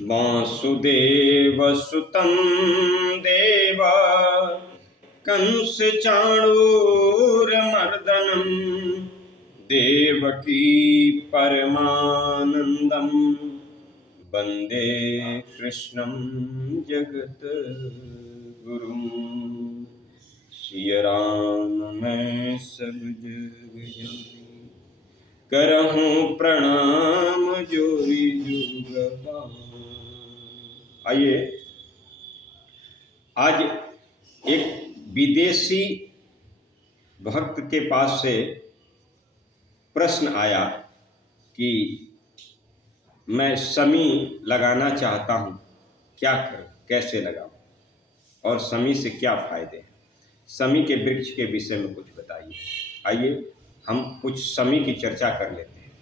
वासुदेवसुतं देव कंसचाणूरमर्दनं देवकी परमानन्दं वन्दे कृष्णं जगद्गुरुं। सिय राम मैं सब जग जानी, करहूँ प्रणाम जोरी जुग पानी। आइए, आज एक विदेशी भक्त के पास से प्रश्न आया कि मैं शमी लगाना चाहता हूँ, क्या करूँ, कैसे लगाऊँ और शमी से क्या फायदे हैं। शमी के वृक्ष के विषय में कुछ बताइए। आइए हम कुछ शमी की चर्चा कर लेते हैं।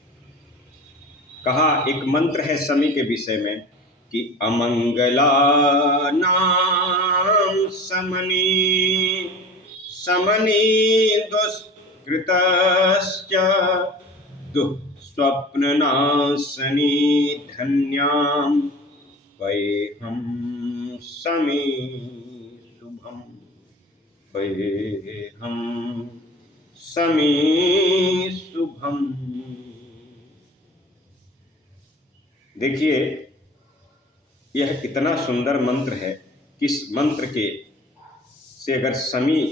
कहा, एक मंत्र है शमी के विषय में कि अमंगला नाम समनी समनी दुष्कृतश्च दुःस्वप्ननाशनी धन्यां वयेहं शमी शुभम वयेहं शमी शुभम। देखिए, यह इतना सुंदर मंत्र है कि इस मंत्र के से अगर शमी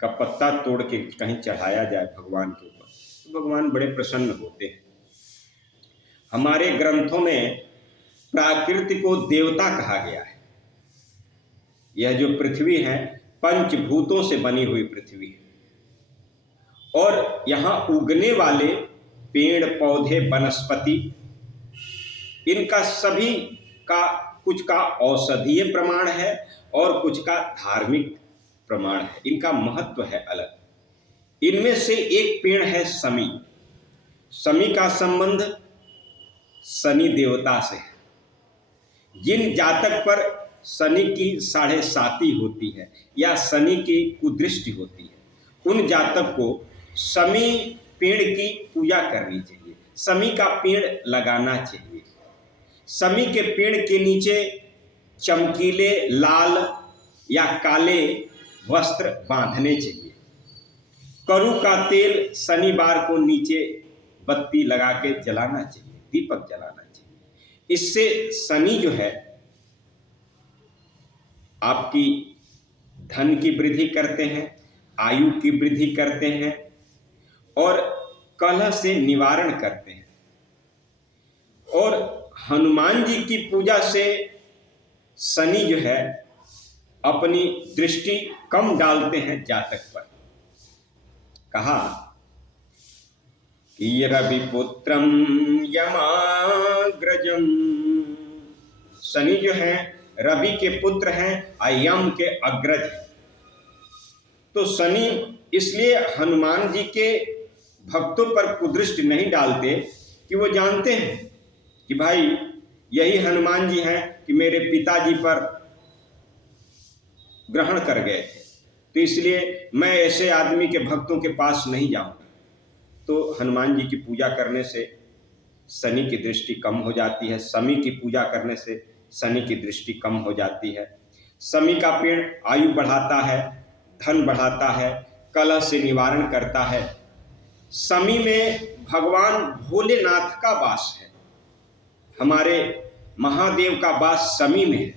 का पत्ता तोड़ के कहीं चढ़ाया जाए भगवान के ऊपर तो भगवान बड़े प्रसन्न होते हैं। हमारे ग्रंथों में प्राकृति को देवता कहा गया है। यह जो पृथ्वी है पंचभूतों से बनी हुई पृथ्वी है और यहाँ उगने वाले पेड़ पौधे वनस्पति, इनका सभी का कुछ का औषधीय प्रमाण है और कुछ का धार्मिक प्रमाण है। इनका महत्व है अलग। इनमें से एक पेड़ है शमी। शमी का संबंध शनि देवता से है। जिन जातक पर शनि की 7.5 होती है या शनि की कुदृष्टि होती है, उन जातक को शमी पेड़ की पूजा करनी चाहिए, शमी का पेड़ लगाना चाहिए। शमी के पेड़ के नीचे चमकीले लाल या काले वस्त्र बांधने चाहिए। करू का तेल शनिवार को नीचे बत्ती लगा के जलाना चाहिए, दीपक जलाना चाहिए। इससे शनि जो है आपकी धन की वृद्धि करते हैं, आयु की वृद्धि करते हैं और कलह से निवारण करते हैं। और हनुमान जी की पूजा से शनि जो है अपनी दृष्टि कम डालते हैं जातक पर। कहा कि रविपुत्रम यमाग्रजम, शनि जो है रवि के पुत्र हैं और यम के अग्रज हैं। तो शनि इसलिए हनुमान जी के भक्तों पर कुदृष्टि नहीं डालते कि वो जानते हैं कि भाई यही हनुमान जी हैं कि मेरे पिताजी पर ग्रहण कर गए थे, तो इसलिए मैं ऐसे आदमी के भक्तों के पास नहीं जाऊंगा। तो हनुमान जी की पूजा करने से शनि की दृष्टि कम हो जाती है। शमी की पूजा करने से शनि की दृष्टि कम हो जाती है। शमी का पेड़ आयु बढ़ाता है, धन बढ़ाता है, कलह से निवारण करता है। शमी में भगवान भोलेनाथ का वास है। हमारे महादेव का वास शमी में है,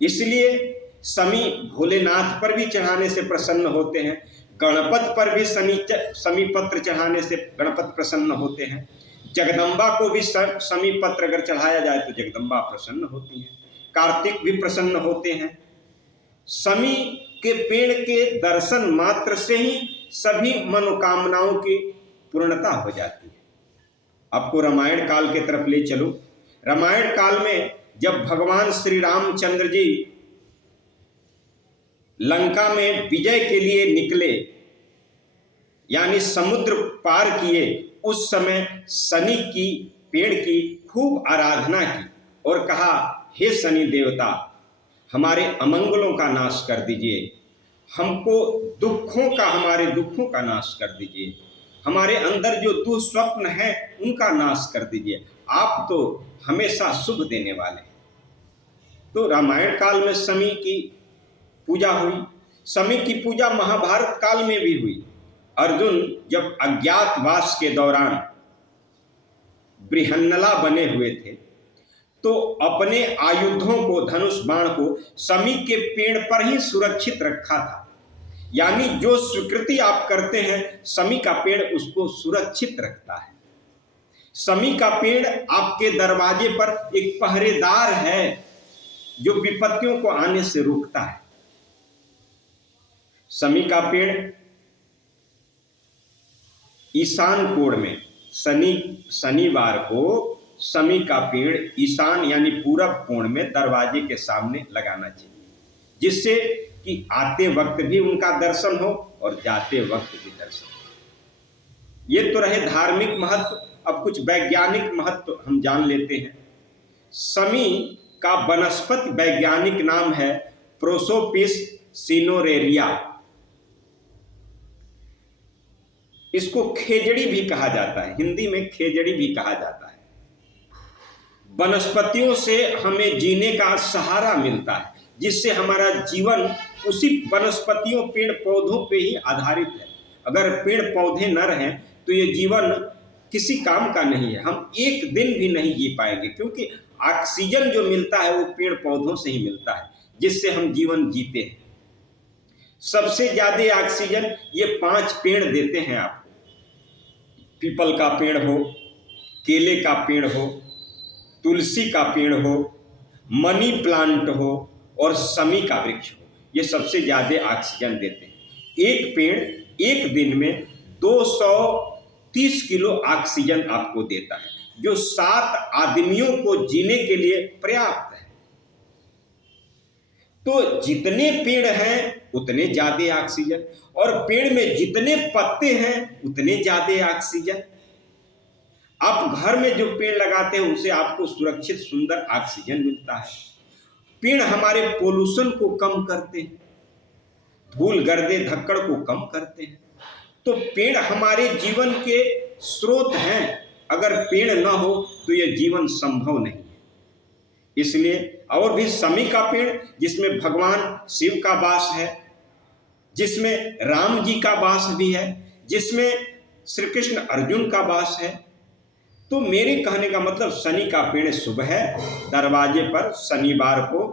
इसलिए शमी भोलेनाथ पर भी चढ़ाने से प्रसन्न होते हैं। गणपत पर भी शमी पत्र चढ़ाने से गणपत प्रसन्न होते हैं। जगदम्बा को भी शमी पत्र अगर चढ़ाया जाए तो जगदम्बा प्रसन्न होती हैं। कार्तिक भी प्रसन्न होते हैं। शमी के पेड़ के दर्शन मात्र से ही सभी मनोकामनाओं की पूर्णता हो जाती है। आपको रामायण काल के तरफ ले चलो। रामायण काल में जब भगवान श्री रामचंद्र जी लंका में विजय के लिए निकले, यानी समुद्र पार किए, उस समय शनि की पेड़ की खूब आराधना की और कहा, हे शनि देवता, हमारे अमंगलों का नाश कर दीजिए, हमको हमारे दुखों का नाश कर दीजिए, हमारे अंदर जो दुस्वप्न है उनका नाश कर दीजिए, आप तो हमेशा शुभ देने वाले हैं। तो रामायण काल में शमी की पूजा हुई। शमी की पूजा महाभारत काल में भी हुई। अर्जुन जब अज्ञातवास के दौरान बृहन्नला बने हुए थे तो अपने आयुधों को, धनुष बाण को शमी के पेड़ पर ही सुरक्षित रखा था। यानी जो स्वीकृति आप करते हैं, शमी का पेड़ उसको सुरक्षित रखता है। शमी का पेड़ आपके दरवाजे पर एक पहरेदार है जो विपत्तियों को आने से रोकता है। शमी का पेड़ ईशान कोण में, शनिवार को शमी का पेड़ ईशान यानी पूरब कोण में दरवाजे के सामने लगाना चाहिए, जिससे कि आते वक्त भी उनका दर्शन हो और जाते वक्त भी दर्शन हो। ये तो रहे धार्मिक महत्व। अब कुछ वैज्ञानिक महत्व हम जान लेते हैं। शमी का वनस्पति वैज्ञानिक नाम है प्रोसोपिस सिनोरेरिया। इसको खेजड़ी भी कहा जाता है, हिंदी में खेजड़ी भी कहा जाता है। वनस्पतियों से हमें जीने का सहारा मिलता है, जिससे हमारा जीवन उसी वनस्पतियों, पेड़ पौधों पे ही आधारित है। अगर पेड़ पौधे न रहें तो ये जीवन किसी काम का नहीं है। हम एक दिन भी नहीं जी पाएंगे, क्योंकि ऑक्सीजन जो मिलता है वो पेड़ पौधों से ही मिलता है, जिससे हम जीवन जीते हैं। सबसे ज्यादा ऑक्सीजन ये 5 पेड़ देते हैं आपको। पीपल का पेड़ हो, केले का पेड़ हो, तुलसी का पेड़ हो, मनी प्लांट हो और शमी का वृक्ष हो, ये सबसे ज्यादा ऑक्सीजन देते हैं। एक पेड़ एक दिन में 230 किलो ऑक्सीजन आपको देता है, जो 7 आदमियों को जीने के लिए पर्याप्त है। तो जितने पेड़ हैं उतने ज्यादा ऑक्सीजन, और पेड़ में जितने पत्ते हैं उतने ज्यादा ऑक्सीजन। आप घर में जो पेड़ लगाते हैं उनसे आपको सुरक्षित सुंदर ऑक्सीजन मिलता है। पेड़ हमारे पोल्यूशन को कम करते हैं, धूल गर्दे धक्कड़ को कम करते हैं। तो पेड़ हमारे जीवन के स्रोत हैं। अगर पेड़ न हो तो यह जीवन संभव नहीं है। इसलिए और भी शमी का पेड़, जिसमें भगवान शिव का वास है, जिसमें राम जी का वास भी है, जिसमें श्री कृष्ण अर्जुन का वास है। तो मेरे कहने का मतलब शनि का पेड़ शुभ है। दरवाजे पर शनिवार को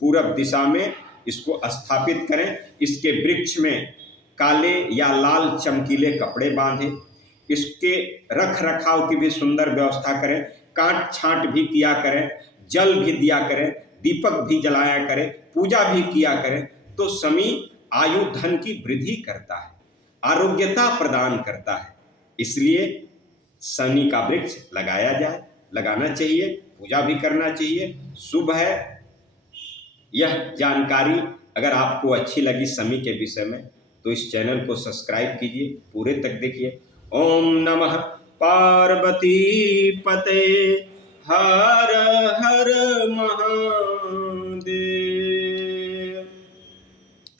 पूरब दिशा में इसको स्थापित करें। इसके वृक्ष में काले या लाल चमकीले कपड़े बांधें। इसके रख रखाव की भी सुंदर व्यवस्था करें। काट छांट भी किया करें, जल भी दिया करें, दीपक भी जलाया करें, पूजा भी किया करें। तो शमी आयु धन की वृद्धि करता है, आरोग्यता प्रदान करता है। इसलिए शनि का वृक्ष लगाया जाए, लगाना चाहिए, पूजा भी करना चाहिए, शुभ है। यह जानकारी अगर आपको अच्छी लगी शमी के विषय में तो इस चैनल को सब्सक्राइब कीजिए, पूरे तक देखिए। ओम नमः पार्वती पते हर हर महा